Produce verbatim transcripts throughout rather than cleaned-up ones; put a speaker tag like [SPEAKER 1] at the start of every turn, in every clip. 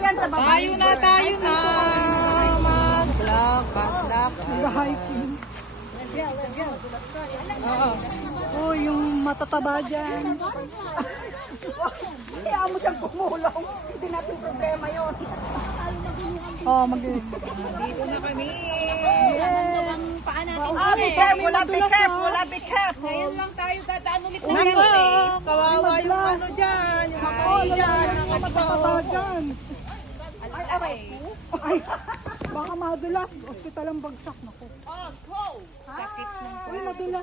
[SPEAKER 1] dyan sa baba.
[SPEAKER 2] Tayo na, tayo na. Maglakad-lakad. Oo.
[SPEAKER 1] Oh, yung matataba dyan. Kaya mo siyang kumulong. Hindi natin problema yun. Oh, mag
[SPEAKER 2] Dito na kami.
[SPEAKER 1] Ah, be careful, ah, be careful, ah, be careful.
[SPEAKER 2] Ngayon lang tayo dadaan ulit ng
[SPEAKER 1] Nako,
[SPEAKER 2] ganito. Kawawa yung ano dyan. Yung mga
[SPEAKER 1] Oh,
[SPEAKER 2] dyan.
[SPEAKER 1] lalayan yung matataba dyan.
[SPEAKER 2] Ay, aray.
[SPEAKER 1] Ay, baka madulas. Hospital ang bagsak. Naku.
[SPEAKER 2] Oh, go. Sakit ng
[SPEAKER 1] Uy, madulas.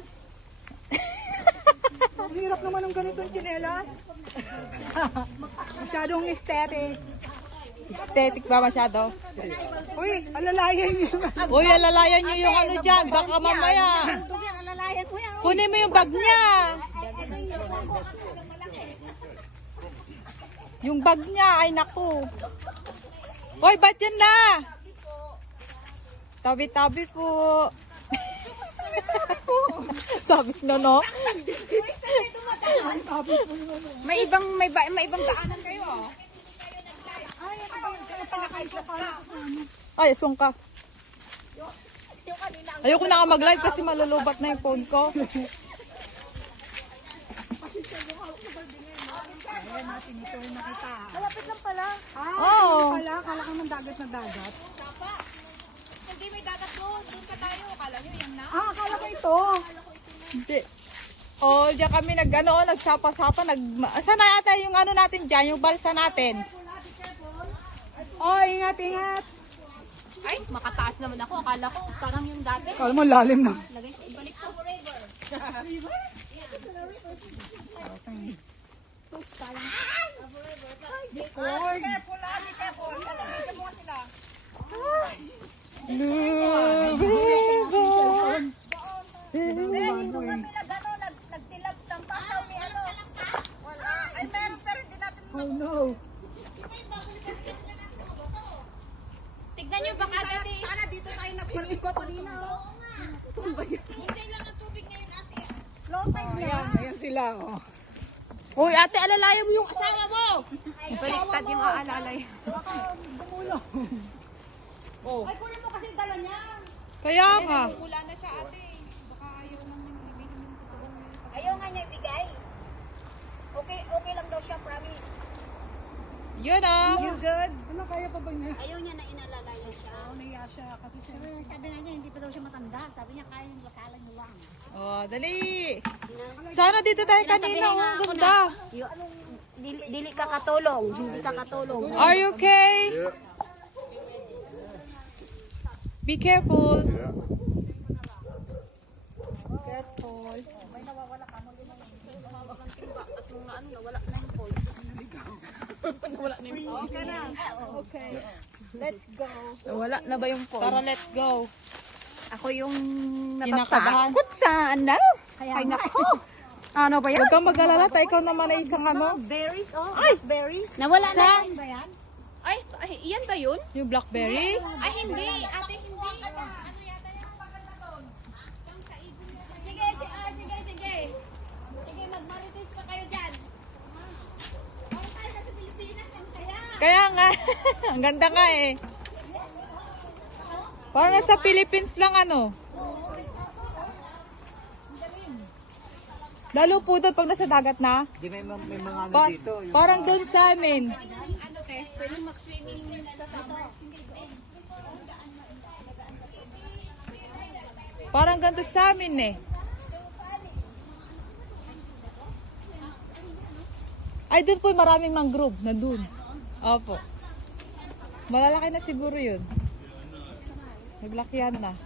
[SPEAKER 1] Ang hirap naman ng ganitong tsinelas. Masyadong aesthetic.
[SPEAKER 2] aesthetic ba masyado?
[SPEAKER 1] Uy, alalayan niyo.
[SPEAKER 2] Uy, alalayan nyo yung ano dyan. Baka mamaya. Kunin mo yung bag niya. Yung bag niya, ay naku. Hoy, ba't yan na? Tabi-tabi po. Sabi na, no? May ibang may, ba, may ibang daanan kayo, oh. Ay, aswang ka. Ayoko na nga mag-live kasi malulubat na yung phone ko.
[SPEAKER 1] Malapit lang pala. Ah,
[SPEAKER 2] Oo.
[SPEAKER 1] oh. pala. Kala ka ng dagat na dagat.
[SPEAKER 2] Hindi may dagat doon. Doon ka tayo. Akala nyo yan na?
[SPEAKER 1] Ah, akala ko ito.
[SPEAKER 2] Hindi. Oh, diyan kami nag ano, nagsapa-sapa, nag Saan na ata yung ano natin diyan, yung balsa natin.
[SPEAKER 1] Oh, ingat, ingat.
[SPEAKER 2] Ay, makataas naman ako. Akala ko parang yung dati.
[SPEAKER 1] Kala mo lalim na.
[SPEAKER 2] Lagay siya ibalik ko forever.
[SPEAKER 1] Lord. Oh no.
[SPEAKER 2] Tignan niyo baka dati.
[SPEAKER 1] Sana dito tayo nagpariko kanina.
[SPEAKER 2] Hindi lang ang tubig ngayon, ate.
[SPEAKER 1] Low tide yan. Ayan sila, oh.
[SPEAKER 2] Hoy, ate, alalayan mo yung asawa mo. Baliktad yung aalalay.
[SPEAKER 1] Baka gumulong.
[SPEAKER 2] Oh.
[SPEAKER 1] Ay, kunin mo kasi dala niya.
[SPEAKER 2] Kaya nga.
[SPEAKER 3] Wala na siya ate. Baka ayaw nang ibigay ng totoo.
[SPEAKER 1] Ayaw nga niya ibigay. Okay, okay lang daw siya, promise.
[SPEAKER 2] Yun ah.
[SPEAKER 1] You good? Ano, kaya pa ba niya?
[SPEAKER 3] Ayaw niya na inalalayan siya.
[SPEAKER 1] Oo, naiya siya kasi siya.
[SPEAKER 3] Sabi na niya, hindi pa daw siya matanda. Sabi niya, kaya yung bakalan niyo lang.
[SPEAKER 2] Oh, dali. Sana dito tayo kanina. Ang ganda.
[SPEAKER 3] Dili, dili ka katulong. Hindi ka katulong.
[SPEAKER 2] Are you okay? Be careful.
[SPEAKER 1] Careful.
[SPEAKER 3] May nawawala ka mo din ng nawawala ng timba. Tapos nung ano, nawala na yung pulse.
[SPEAKER 2] Wala na yung
[SPEAKER 1] Okay na. Okay. Let's go.
[SPEAKER 2] Wala na ba yung phone? Tara, let's go.
[SPEAKER 3] Ako yung
[SPEAKER 2] Kinakabahan.
[SPEAKER 3] natatakot sa ano.
[SPEAKER 1] Ay, nako. Ano ba yan?
[SPEAKER 2] Huwag kang mag-alala. Tayo ikaw naman ay isang ano.
[SPEAKER 1] Berries, oh. Ay! Berry.
[SPEAKER 3] Nawala na
[SPEAKER 2] Sa-
[SPEAKER 3] yan ba yan?
[SPEAKER 2] Ay, ay, iyan ba yun? Yung blackberry?
[SPEAKER 3] Ay, hindi. Ate, hindi. Sige, si- ah, sige, sige. Sige, magmarites pa kayo dyan. Parang tayo na sa Pilipinas. Ang saya.
[SPEAKER 2] Kaya nga. Ang ganda nga eh. Parang nasa Philippines lang ano. Lalo po doon pag nasa dagat na.
[SPEAKER 4] Di may, may mga ano
[SPEAKER 2] Pa-
[SPEAKER 4] dito. Yung,
[SPEAKER 2] parang doon sa amin.
[SPEAKER 3] Ano, te? Pwede mag-swimming kasama.
[SPEAKER 2] Parang ganito sa amin eh. Ay, doon po maraming mangrove na doon. Opo. Malalaki na siguro yun. Naglakihan na.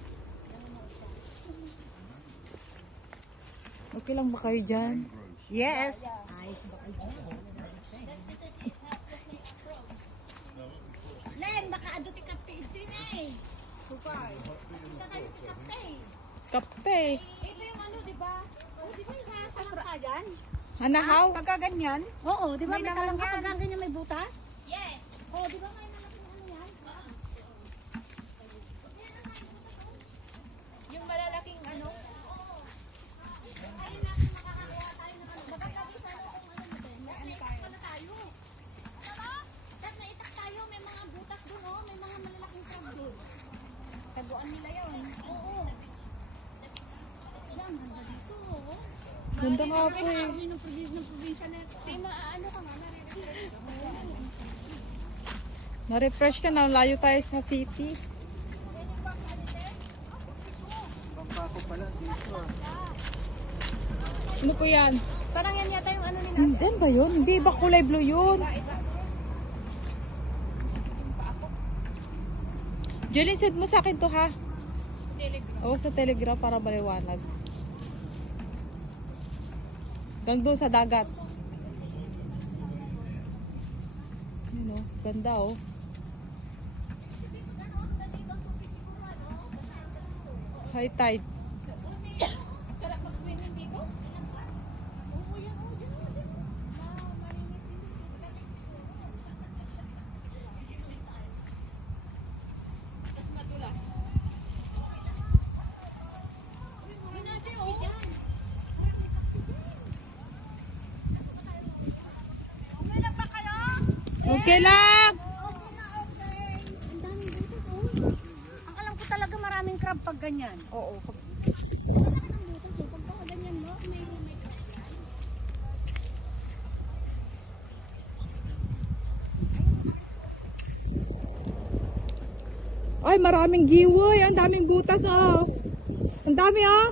[SPEAKER 2] Okay lang ba kayo dyan?
[SPEAKER 1] Yes.
[SPEAKER 3] Len, baka aduti ka pwede na eh. Supay. Baka kayo si kape.
[SPEAKER 2] Kape.
[SPEAKER 3] Ito yung ano, di ba? Oh, di ba yung nasa ka dyan?
[SPEAKER 2] Hanahaw?
[SPEAKER 1] Pagka ganyan.
[SPEAKER 3] Oo, di ba
[SPEAKER 1] May
[SPEAKER 3] may
[SPEAKER 1] naman
[SPEAKER 3] talangka
[SPEAKER 1] yan.
[SPEAKER 3] pag ganyan may butas?
[SPEAKER 1] Yes.
[SPEAKER 3] Oo, di ba may naman ano yan?
[SPEAKER 2] Yung malalaking ano?
[SPEAKER 3] Baka kami sana kung ano mo din. May ano tayo. Ano? Tapos may itak tayo.
[SPEAKER 2] Ganda nga po eh.
[SPEAKER 3] May maaano ka nga, nare-refresh.
[SPEAKER 2] Na-refresh ka na, layo tayo sa city. Ano po yan?
[SPEAKER 3] Parang yan yata yung ano nila.
[SPEAKER 2] Hindi ba yun? Hindi ba kulay blue yun? Julie, send mo sa akin to ha?
[SPEAKER 3] Telegram.
[SPEAKER 2] Oo, sa Telegram para maliwanag. Hanggang doon sa dagat. Yun oh, ganda oh. High tide.
[SPEAKER 3] Sarap mag-swimming dito? Oo, yan o. Diyan o, diyan o. Marinit din. Tapos madulas. Uy, natin o. Okay lang ba kayo?
[SPEAKER 2] Okay lang!
[SPEAKER 3] Okay na, okay. Ang daming butas o.
[SPEAKER 1] Ang alam ko talaga maraming crab pag ganyan.
[SPEAKER 2] Oo.
[SPEAKER 3] Malaki ng butas o. Pag baka ganyan mo, may may
[SPEAKER 2] Ay, maraming giwoy. Ang daming butas oh. Ang dami oh.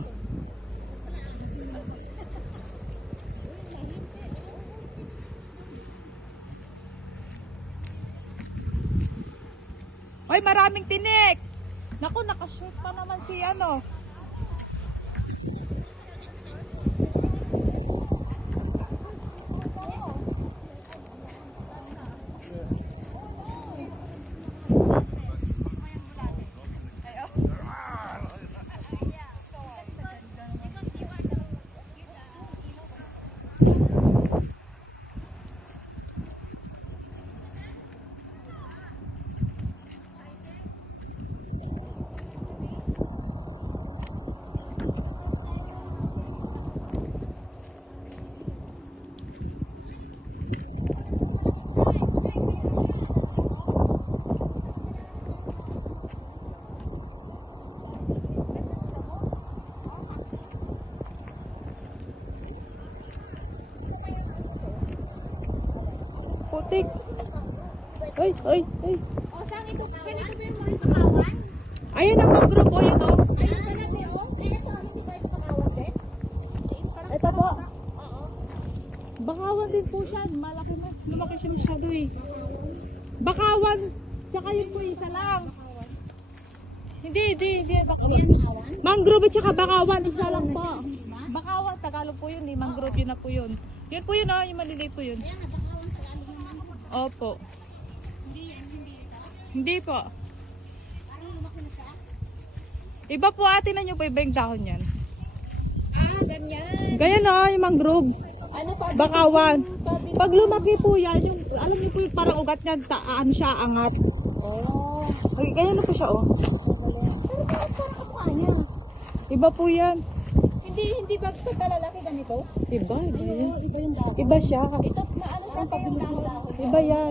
[SPEAKER 2] Ay, maraming tinik. Naku, nakashoot pa naman si ano. Putik. Ay, ay, ay.
[SPEAKER 3] O, saan ito? Ganito ba yung mga pakawan?
[SPEAKER 2] Ayan ang mangrove oh, yun oh.
[SPEAKER 3] Ayun ba natin o? Ay, ito, hindi ba ito pakawan din? Parang
[SPEAKER 2] Ito po.
[SPEAKER 3] Oo.
[SPEAKER 2] Bakawan din po siya. Malaki na. Lumaki siya masyado eh. Bakawan. Tsaka yun po isa lang. Hindi, hindi, hindi. Bakawan. Mangrove at tsaka bakawan. Isa lang po. Bakawan. Tagalog po yun eh. Mangrove yun na po yun. Yun po yun oh. Yung maliliit po yun.
[SPEAKER 3] Kaya nga, pakawan sa lalo naman.
[SPEAKER 2] Opo.
[SPEAKER 3] Hindi yan, hindi ito.
[SPEAKER 2] Hindi po.
[SPEAKER 3] Parang lumaki na siya.
[SPEAKER 2] Iba po atin na nyo po. Iba yung dahon yan.
[SPEAKER 3] Ah, ganyan.
[SPEAKER 2] Ganyan oh. Yung mangrove.
[SPEAKER 3] Ano pa?
[SPEAKER 2] Bakawan. Pag lumaki po yan, yung, alam niyo po yung parang ugat niya, ta, ano siya, angat.
[SPEAKER 3] Oh.
[SPEAKER 2] Okay, ganyan na po siya, oh.
[SPEAKER 3] Pero bakit parang kapwa niya?
[SPEAKER 2] Iba po yan.
[SPEAKER 3] Hindi, hindi ba sa talalaki ganito?
[SPEAKER 2] Iba, iba yan.
[SPEAKER 3] Iba yung dahon.
[SPEAKER 2] Iba siya.
[SPEAKER 3] Ito, maano siya kayong dahon?
[SPEAKER 2] Iba yan.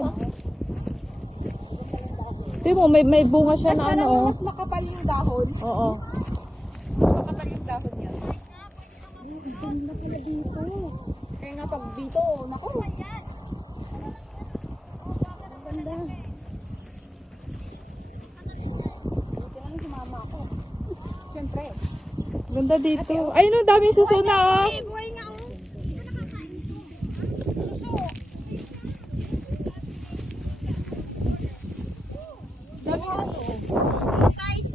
[SPEAKER 2] Di mo, may, may bunga siya na ano, oh.
[SPEAKER 3] Mas makapal yung dahon.
[SPEAKER 2] Oo.
[SPEAKER 3] Makapal yung dahon niya. Ang ganda pala dito. Kaya nga pag dito, naku. Ang ganda. Buti lang sumama ako. Siyempre.
[SPEAKER 2] Ganda dito. Ay, no, daming suso na, oh.
[SPEAKER 1] Buhay nga oh.
[SPEAKER 2] Daming suso.
[SPEAKER 1] Guys,